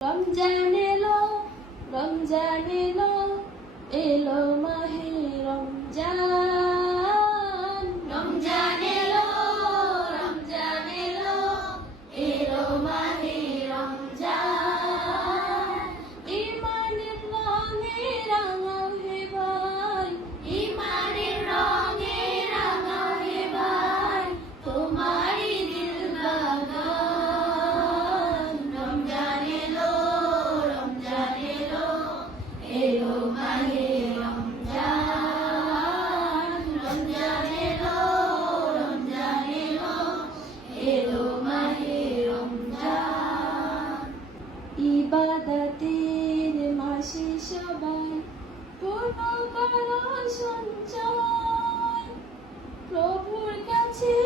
রমজান এলো, রমজান এলো, এলো মাহে রমজান। রমজান এলো, রমজান এলো, এলো মাহে রমজান। ইমানের রঙে রাঙাও হে ভাই, ইমানের রঙে রাঙাও হে ভাই, তোমারই দিল বাগান। রমজান এলো, রমজান এলো, এলো মাহে রমজান। রমজান এলো, রমজান এলো, এলো মাহে রমজান। ইবাদতের মাসে সবাই পূর্ণ করো সঞ্চয়, প্রভুর কাছে